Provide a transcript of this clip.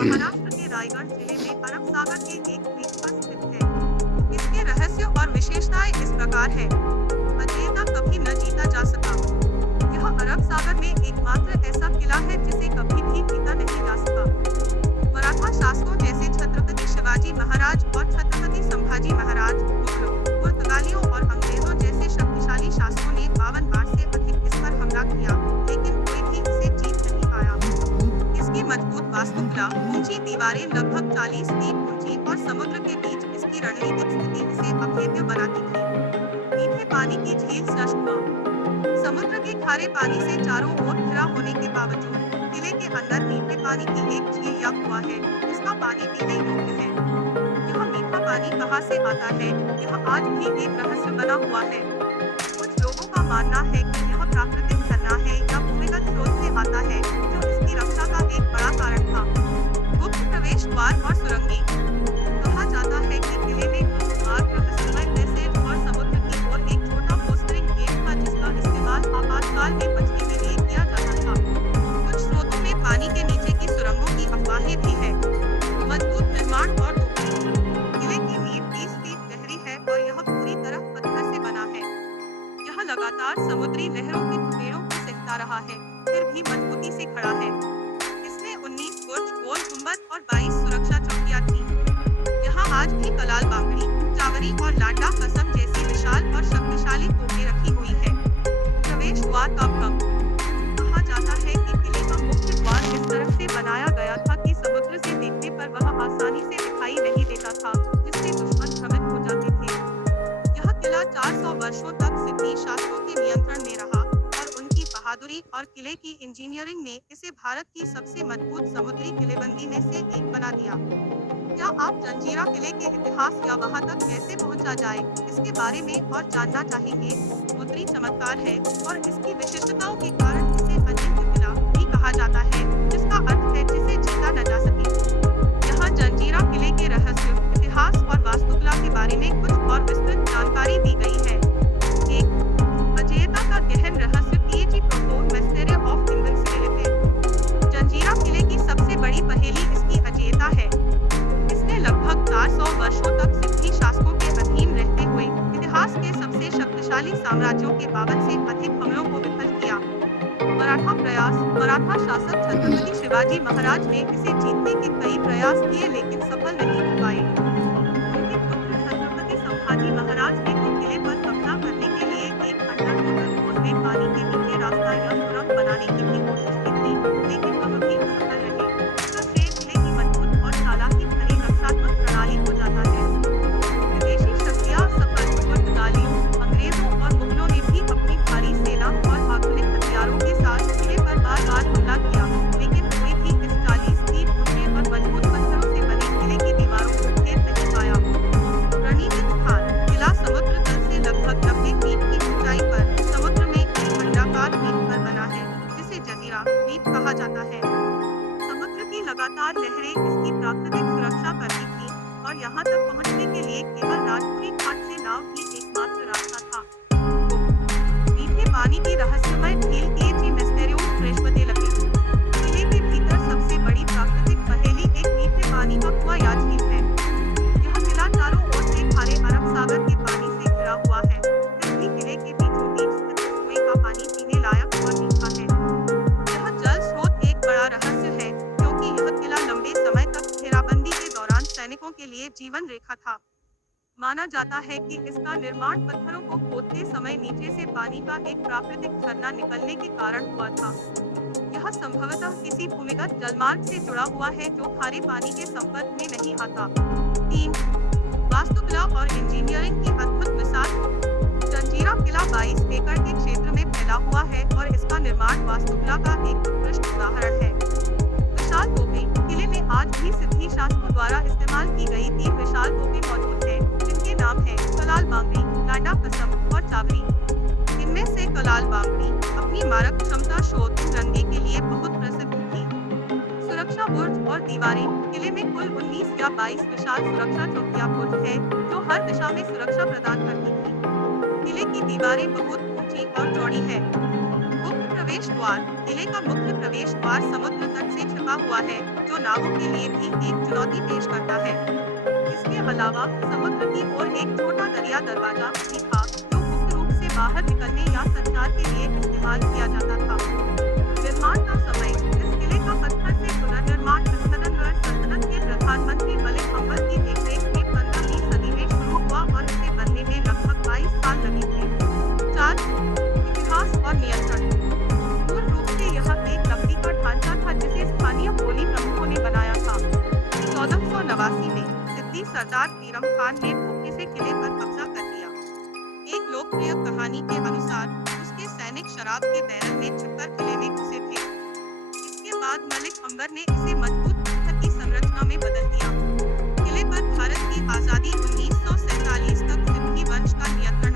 महाराष्ट्र के रायगढ़ जिले में अरब सागर के एक द्वीप पर स्थित है। इसके रहस्य और विशेषताएं इस प्रकार है। अजेयता कभी न जीता जा सका। यह अरब सागर में एकमात्र ऐसा किला है जिसे कभी भी जीता नहीं जा सका। मराठा शासकों जैसे छत्रपति शिवाजी महाराज और छत्रपति संभाजी महाराज, मुगलों, पुर्तगालियों और अंग्रेजों जैसे शक्तिशाली शासकों ने 52 बार से अधिक इस पर हमला किया, लेकिन कोई भी इसे जीत नहीं पाया। इसकी मजबूत वास्तुकला, ऊंची दीवारें लगभग 40 फीट ऊंची और समुद्र के बीच इसकी रणनीतिक स्थिति इसे अभेद्य बनाती थी। मीठे पानी की झील सशुआ। समुद्र के खारे पानी से चारों ओर घिरा होने के बावजूद किले के अंदर मीठे पानी की एक झील या कुआं है, जिसका पानी पीने योग्य है। यह मीठा पानी कहाँ से आता है, यह आज भी एक रहस्य बना हुआ है। कुछ लोगों का मानना है कि यह प्राकृतिक झरना है या भूमिगत स्रोत से आता है, जो इसकी रक्षा का एक बड़ा कारण था। गुप्त प्रवेश द्वार और सुरंगें। कहा जाता है कि किले में गुप्त द्वार, रहस्यमय पैसेज और समुद्र की ओर एक छोटा फोस्टरिंग गेट था, जिसका इस्तेमाल आपातकाल में बचने के लिए किया जाता था। कुछ स्रोतों में पानी के नीचे की सुरंगों की अफवाहें भी है। मजबूत निर्माण और टोपी। किले की नींव 30 फीट गहरी है और यह पूरी तरह पत्थर से बना है। यह लगातार समुद्री लहरों की थपेड़ों को सहता रहा है, फिर भी मजबूती से खड़ा है। इसमें 19 बुर्ज, गोल गुंबद और 22 सुरक्षा चौकियां थी। यहाँ आज भी कलाल बांगड़ी, चावरी और लांडा कसम जैसी विशाल और शक्तिशाली तोपें रखी हुई है। प्रवेश द्वार का भ्रम। कहा जाता है कि किले का मुख्य द्वार इस तरह से बनाया गया था कि समुद्र से देखने पर वह आसानी से दिखाई नहीं देता था, जिससे दुश्मन भ्रमित हो जाते थे। यह किला 400 वर्षों तक सिद्धी शासकों के नियंत्रण में रहा और उनकी बहादुरी और किले की इंजीनियरिंग ने इसे भारत की सबसे मजबूत समुद्री किलेबंदी में से एक बना दिया। क्या आप जंजीरा किले के इतिहास या वहां तक कैसे पहुंचा जाए, इसके बारे में और जानना चाहेंगे? समुद्री चमत्कार है और इसकी विशिष्टताओं के कारण इसे अजिंक्य किला भी कहा जाता है, जिसका अर्थ है जिसे जीता न जा सके। यहाँ जंजीरा किले के रहस्य, इतिहास और वास्तुकला के बारे में कुछ और विस्तृत जानकारी दी गई है। 1. अजेयता का गहन रहस्य, PhD प्रोफोन मिस्टेरी ऑफ इनविंसिबिलिटी। जंजीरा किले की सबसे बड़ी पहेली इसकी अजेयता है। इसने लगभग 400 वर्षों तक सिद्धी शासकों के अधीन रहते हुए इतिहास के सबसे शक्तिशाली साम्राज्यों के 52 से अधिक हमलों को विफल किया। मराठा प्रयास। मराठा शासक छत्रपति शिवाजी महाराज ने इसे जीतने के कई प्रयास किए, लेकिन सफल नहीं हो पाए। उनके पुत्र छत्रपति संभाजी महाराज ने तो किले पर कब्जा करने के लिए एक अंडरवाटर पोस्ट में पानी के नीचे रास्ता या सुरंग बनाने की भी कोशिश की थी, लेकिन वह भी असफल रहे। इसका श्रेय किले की मजबूत और चालाकी भरी रक्षात्मक प्रणाली को जाता है। विदेशी शक्तियां सफल। पुर्तगालियों, अंग्रेजों और मुगलों ने भी अपनी भारी सेना और आधुनिक हथियारों के साथ किले पर बार-बार हमला किया, लेकिन कोई भी इस 40 फीट ऊंचे और मजबूत पत्थरों से बने किले की दीवारों को घेर नहीं पाया। रणनीतिक स्थान। किला समुद्र तल से लगभग 90 फीट की ऊंचाई पर समुद्र में एक अंडाकार द्वीप पर बना है, जिसे जजीरा द्वीप कहा जाता है। समुद्र की लगातार लहरें इसकी प्राकृतिक सुरक्षा करती थीं और यहाँ तक पहुँचने के लिए केवल राजपुरी घाट से नाव ही एकमात्र रास्ता था। मीठे पानी की रहस्यमय झील, PhD मिस्टेरी ऑफ इनविंसिबिलिटी। किले के भीतर सबसे बड़ी प्राकृतिक पहेली एक मीठे पानी का कुआं या झील है। यह किला चारों ओर से खारे अरब सागर के पानी से घिरा हुआ है, फिर भी किले के बीचों बीच स्थित इस कुएं का पानी पीने लायक और मीठा है। यह जल स्रोत एक बड़ा रहस्य है, क्योंकि यह किला लंबे समय तक घेराबंदी के दौरान सैनिकों के लिए जीवन रेखा था। माना जाता है कि इसका निर्माण पत्थरों को खोदते समय नीचे से पानी का एक प्राकृतिक झरना निकलने के कारण हुआ था। यह संभवतः किसी भूमिगत जलमार्ग से जुड़ा हुआ है जो खारे पानी के संपर्क में नहीं आता। 3. वास्तुकला और इंजीनियरिंग की अद्भुत मिसाल। जंजीरा किला 22 एकड़ के क्षेत्र में फैला हुआ है और इसका निर्माण वास्तुकला का एक उत्कृष्ट उदाहरण है। विशाल तोपें। किले में आज भी सिद्धी शासकों द्वारा इस्तेमाल की गई 3 विशाल तोपें मौजूद हैं, जिनके नाम हैं कलाल बांगड़ी, लांडा कसम और चावरी। इनमें से कलाल बांगड़ी अपनी मारक क्षमता शोध रंगे के लिए बहुत प्रसिद्ध थी। सुरक्षा बुर्ज और दीवारें। किले में कुल 19 या 22 विशाल सुरक्षा चौकियां बुर्ज है, जो हर दिशा में सुरक्षा प्रदान करती थी। किले की दीवारें बहुत ऊंची और चौड़ी है। गुप्त प्रवेश द्वार। किले का मुख्य प्रवेश द्वार समुद्र तट से छिपा हुआ है, जो नावों के लिए भी एक चुनौती पेश करता है। इसके अलावा समुद्र की ओर एक छोटा दरिया दरवाजा भी था, जो मुख्य रूप से बाहर निकलने या संचार के लिए इस्तेमाल किया जाता था। निर्माण का समय। इस किले का पत्थर से पुनर्निर्माण विजयनगर सल्तनत के प्रधानमंत्री मलिक अंबर की देखरेख में 15वीं सदी में शुरू हुआ और इसे बनने में लगभग 22 साल लगे थे। 4. इतिहास और नियंत्रण। मूल रूप से यह एक लकड़ी का ढांचा था जिसे स्थानीय कोली प्रमुखों ने बनाया था। 1489 में सिद्दी सरदार पीरम खान ने धोखे से किले पर कब्जा कर लिया। एक लोकप्रिय कहानी के अनुसार उसके सैनिक शराब के बैरल में छिपकर किले में घुसे थे। इसके बाद मलिक अंबर ने इसे मजबूत पत्थर की संरचना में बदल दिया। किले पर भारत की आजादी 1947 तक सिद्दी वंश का नियंत्रण